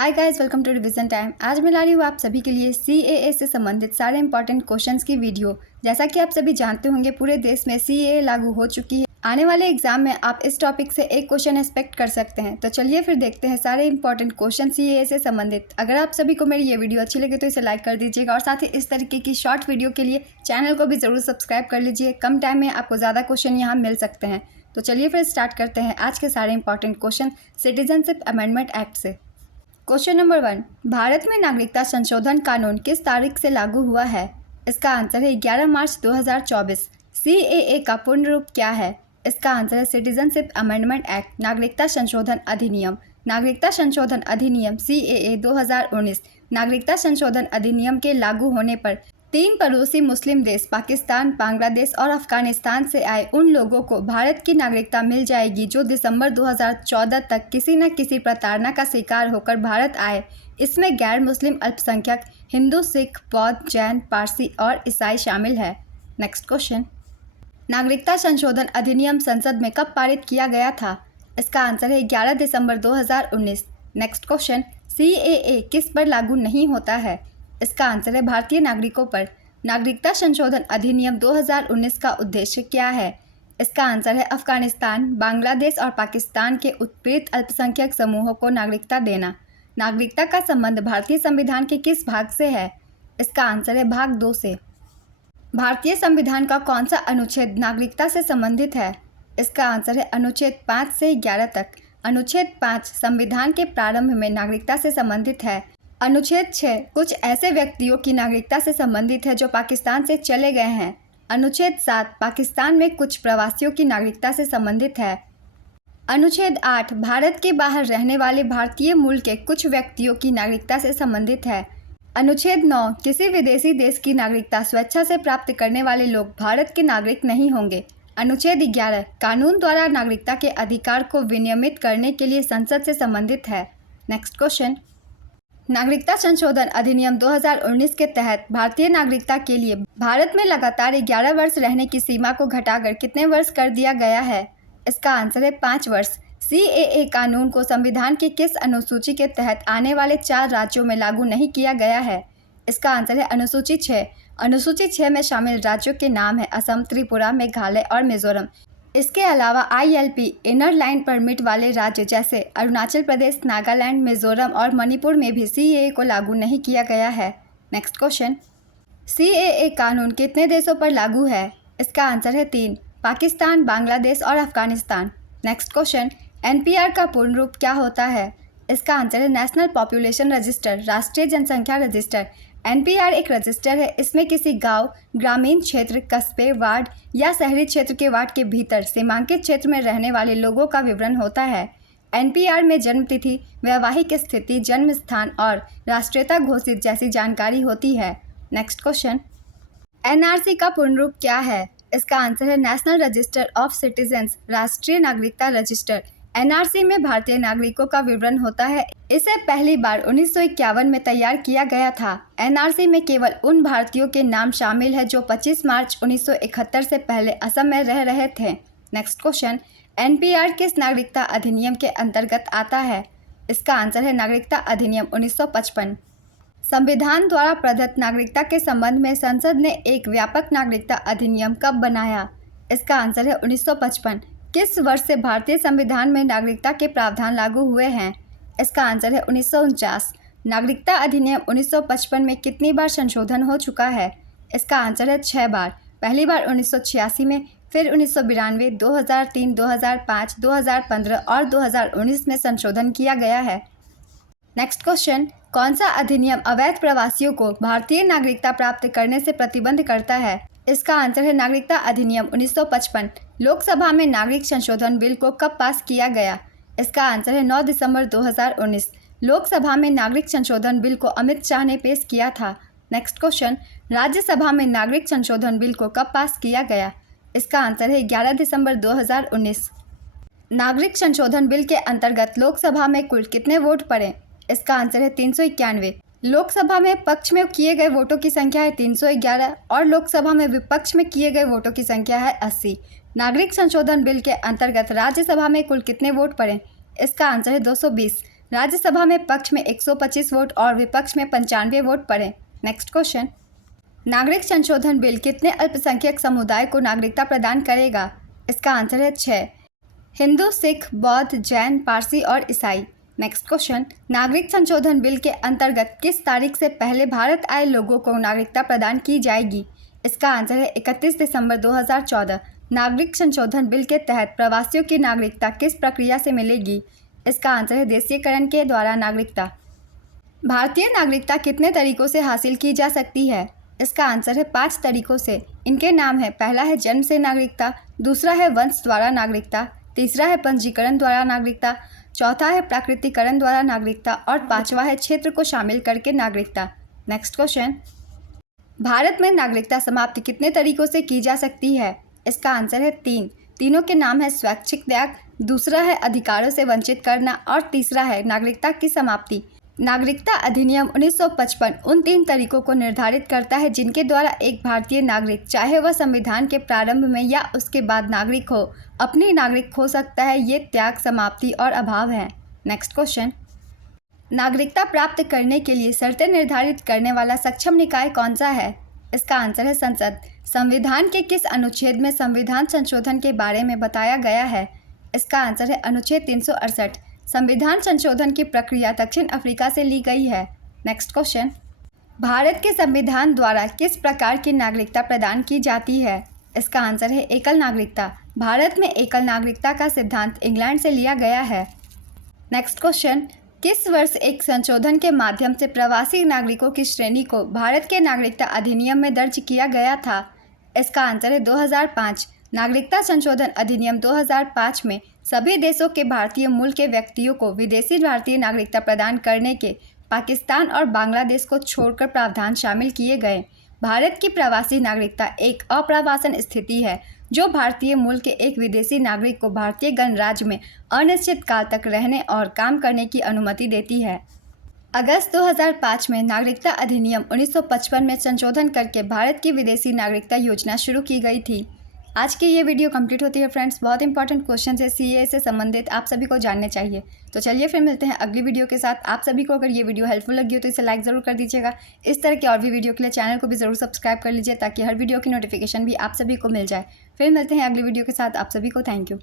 Hi guys, welcome to revision time. आज मैं ला रही हूँ आप सभी के लिए CAA से संबंधित सारे इंपॉर्टेंट क्वेश्चंस की वीडियो। जैसा कि आप सभी जानते होंगे, पूरे देश में CAA लागू हो चुकी है। आने वाले एग्जाम में आप इस टॉपिक से एक क्वेश्चन एक्सपेक्ट कर सकते हैं। तो चलिए फिर देखते हैं सारे इंपॉर्टेंट क्वेश्चन CAA से संबंधित। अगर आप सभी को मेरी ये वीडियो अच्छी लगे तो इसे लाइक कर दीजिएगा और साथ ही इस तरीके की शॉर्ट वीडियो के लिए चैनल को भी ज़रूर सब्सक्राइब कर लीजिए। कम टाइम में आपको ज़्यादा क्वेश्चन यहाँ मिल सकते हैं। तो चलिए फिर स्टार्ट करते हैं आज के सारे important question citizenship amendment act से। क्वेश्चन नंबर 1, भारत में नागरिकता संशोधन कानून किस तारीख से लागू हुआ है? इसका आंसर है 11 मार्च 2024। CAA का पूर्ण रूप क्या है? इसका आंसर है सिटीजनशिप अमेंडमेंट एक्ट, नागरिकता संशोधन अधिनियम। नागरिकता संशोधन अधिनियम CAA 2019। नागरिकता संशोधन अधिनियम के लागू होने पर 3 पड़ोसी मुस्लिम देश पाकिस्तान, बांग्लादेश और अफगानिस्तान से आए उन लोगों को भारत की नागरिकता मिल जाएगी जो दिसंबर 2014 तक किसी न किसी प्रताड़ना का शिकार होकर भारत आए। इसमें गैर मुस्लिम अल्पसंख्यक हिंदू, सिख, बौद्ध, जैन, पारसी और ईसाई शामिल है। नेक्स्ट क्वेश्चन, नागरिकता संशोधन अधिनियम संसद में कब पारित किया गया था? इसका आंसर है 11 दिसंबर 2019। नेक्स्ट क्वेश्चन, CAA किस पर लागू नहीं होता है? इसका आंसर है भारतीय नागरिकों पर। नागरिकता संशोधन अधिनियम 2019 का उद्देश्य क्या है? इसका आंसर है अफगानिस्तान, बांग्लादेश और पाकिस्तान के उत्पीड़ित अल्पसंख्यक समूहों को नागरिकता देना। नागरिकता का संबंध भारतीय संविधान के किस भाग से है? इसका आंसर है भाग 2 से। भारतीय संविधान का कौन सा अनुच्छेद नागरिकता से संबंधित है? इसका आंसर है अनुच्छेद 5 से 11 तक। अनुच्छेद 5 संविधान के प्रारंभ में नागरिकता से संबंधित है। अनुच्छेद 6 कुछ ऐसे व्यक्तियों की नागरिकता से संबंधित है जो पाकिस्तान से चले गए हैं। अनुच्छेद 7 पाकिस्तान में कुछ प्रवासियों की नागरिकता से संबंधित है। अनुच्छेद 8 भारत के बाहर रहने वाले भारतीय मूल के कुछ व्यक्तियों की नागरिकता से संबंधित है। अनुच्छेद 9 किसी विदेशी देश की नागरिकता स्वेच्छा से प्राप्त करने वाले लोग भारत के नागरिक नहीं होंगे। अनुच्छेद 11 कानून द्वारा नागरिकता के अधिकार को विनियमित करने के लिए संसद से संबंधित है। नेक्स्ट क्वेश्चन, नागरिकता संशोधन अधिनियम 2019 के तहत भारतीय नागरिकता के लिए भारत में लगातार 11 वर्ष रहने की सीमा को घटाकर कितने वर्ष कर दिया गया है? इसका आंसर है 5 वर्ष। CAA कानून को संविधान की किस अनुसूची के तहत आने वाले 4 राज्यों में लागू नहीं किया गया है? इसका आंसर है अनुसूची 6। अनुसूची 6 में शामिल राज्यों के नाम है असम, त्रिपुरा, मेघालय और मिजोरम। इसके अलावा ILP इनर लाइन परमिट वाले राज्य जैसे अरुणाचल प्रदेश, नागालैंड, मिजोरम और मणिपुर में भी CAA को लागू नहीं किया गया है। नेक्स्ट क्वेश्चन, CAA कानून कितने देशों पर लागू है? इसका आंसर है 3, पाकिस्तान, बांग्लादेश और अफगानिस्तान। नेक्स्ट क्वेश्चन, NPR का पूर्ण रूप क्या होता है? इसका आंसर है नेशनल पॉपुलेशन रजिस्टर, राष्ट्रीय जनसंख्या रजिस्टर। NPR एक रजिस्टर है। इसमें किसी गांव, ग्रामीण क्षेत्र, कस्बे, वार्ड या शहरी क्षेत्र के वार्ड के भीतर सीमांकित क्षेत्र में रहने वाले लोगों का विवरण होता है। NPR में जन्म तिथि, वैवाहिक स्थिति, जन्म स्थान और राष्ट्रीयता घोषित जैसी जानकारी होती है। नेक्स्ट क्वेश्चन, NRC का पूर्ण रूप क्या है? इसका आंसर है नेशनल रजिस्टर ऑफ सिटीजन्स, राष्ट्रीय नागरिकता रजिस्टर। NRC में भारतीय नागरिकों का विवरण होता है। इसे पहली बार 1951 में तैयार किया गया था। NRC में केवल उन भारतीयों के नाम शामिल है जो 25 मार्च 1971 से पहले असम में रह रहे थे। नेक्स्ट क्वेश्चन, NPR किस नागरिकता अधिनियम के अंतर्गत आता है? इसका आंसर है नागरिकता अधिनियम 1955। संविधान द्वारा प्रदत्त नागरिकता के संबंध में संसद ने एक व्यापक नागरिकता अधिनियम कब बनाया? इसका आंसर है 1955। किस वर्ष से भारतीय संविधान में नागरिकता के प्रावधान लागू हुए हैं? इसका आंसर है 1949। नागरिकता अधिनियम 1955 में कितनी बार संशोधन हो चुका है? इसका आंसर है 6 बार। पहली बार 1986 में, फिर 1992, 2003, 2005, 2015 और 2019 में संशोधन किया गया है। नेक्स्ट क्वेश्चन, कौन सा अधिनियम अवैध प्रवासियों को भारतीय नागरिकता प्राप्त करने से प्रतिबंध करता है? इसका आंसर है नागरिकता अधिनियम 1955। लोकसभा में नागरिक संशोधन बिल को कब पास किया गया? इसका आंसर है 9 दिसंबर 2019। लोकसभा में नागरिक संशोधन बिल को अमित शाह ने पेश किया था। नेक्स्ट क्वेश्चन, राज्यसभा में नागरिक संशोधन बिल को कब पास किया गया? इसका आंसर है 11 दिसंबर 2019। नागरिक संशोधन बिल के अंतर्गत लोकसभा में कुल कितने वोट पड़े? इसका आंसर है 391। लोकसभा में पक्ष में किए गए वोटों की संख्या है 311 और लोकसभा में विपक्ष में किए गए वोटों की संख्या है 80। नागरिक संशोधन बिल के अंतर्गत राज्यसभा में कुल कितने वोट पड़े? इसका आंसर है 220। राज्यसभा में पक्ष में 125 वोट और विपक्ष में 95 वोट पड़े। नेक्स्ट क्वेश्चन, नागरिक संशोधन बिल कितने अल्पसंख्यक समुदाय को नागरिकता प्रदान करेगा? इसका आंसर है 6, हिंदू, सिख, बौद्ध, जैन, पारसी और ईसाई। नेक्स्ट क्वेश्चन, नागरिक संशोधन बिल के अंतर्गत किस तारीख से पहले भारत आए लोगों को नागरिकता प्रदान की जाएगी? इसका आंसर है 31 दिसंबर 2014। नागरिक संशोधन बिल के तहत प्रवासियों की नागरिकता किस प्रक्रिया से मिलेगी? इसका आंसर है देशीयकरण के द्वारा नागरिकता। भारतीय नागरिकता कितने तरीकों से हासिल की जा सकती है? इसका आंसर है 5 तरीकों से। इनके नाम है, पहला है जन्म से नागरिकता, दूसरा है वंश द्वारा नागरिकता, तीसरा है पंजीकरण द्वारा नागरिकता, चौथा है प्राकृतिकरण द्वारा नागरिकता और पांचवा है क्षेत्र को शामिल करके नागरिकता। नेक्स्ट क्वेश्चन, भारत में नागरिकता समाप्ति कितने तरीकों से की जा सकती है? इसका आंसर है 3। तीनों के नाम है स्वैच्छिक त्याग, दूसरा है अधिकारों से वंचित करना और तीसरा है नागरिकता की समाप्ति। नागरिकता अधिनियम 1955 उन 3 तरीकों को निर्धारित करता है जिनके द्वारा एक भारतीय नागरिक, चाहे वह संविधान के प्रारंभ में या उसके बाद नागरिक हो, अपनी नागरिक खो सकता है। ये त्याग, समाप्ति और अभाव है। नेक्स्ट क्वेश्चन, नागरिकता प्राप्त करने के लिए शर्तें निर्धारित करने वाला सक्षम निकाय कौन सा है? इसका आंसर है संसद। संविधान के किस अनुच्छेद में संविधान संशोधन के बारे में बताया गया है? इसका आंसर है अनुच्छेद 368। संविधान संशोधन की प्रक्रिया दक्षिण अफ्रीका से ली गई है। नेक्स्ट क्वेश्चन, भारत के संविधान द्वारा किस प्रकार की नागरिकता प्रदान की जाती है? इसका आंसर है एकल नागरिकता। भारत में एकल नागरिकता का सिद्धांत इंग्लैंड से लिया गया है। नेक्स्ट क्वेश्चन, किस वर्ष एक संशोधन के माध्यम से प्रवासी नागरिकों की श्रेणी को भारत के नागरिकता अधिनियम में दर्ज किया गया था? इसका आंसर है 2005। नागरिकता संशोधन अधिनियम 2005 में सभी देशों के भारतीय मूल के व्यक्तियों को विदेशी भारतीय नागरिकता प्रदान करने के पाकिस्तान और बांग्लादेश को छोड़कर प्रावधान शामिल किए गए। भारत की प्रवासी नागरिकता एक अप्रवासन स्थिति है जो भारतीय मूल के एक विदेशी नागरिक को भारतीय गणराज्य में अनिश्चित काल तक रहने और काम करने की अनुमति देती है। अगस्त 2005 में नागरिकता अधिनियम 1955 में संशोधन करके भारत की विदेशी नागरिकता योजना शुरू की गई थी। आज की ये वीडियो कंप्लीट होती है फ्रेंड्स। बहुत इंपॉर्टेंट क्वेश्चन है सीएए से संबंधित, आप सभी को जानने चाहिए। तो चलिए फिर मिलते हैं अगली वीडियो के साथ। आप सभी को अगर ये वीडियो हेल्पफुल लगी हो तो इसे लाइक ज़रूर कर दीजिएगा। इस तरह के और भी वीडियो के लिए चैनल को भी ज़रूर सब्सक्राइब कर लीजिए ताकि हर वीडियो की नोटिफिकेशन भी आप सभी को मिल जाए। फिर मिलते हैं अगली वीडियो के साथ। आप सभी को थैंक यू।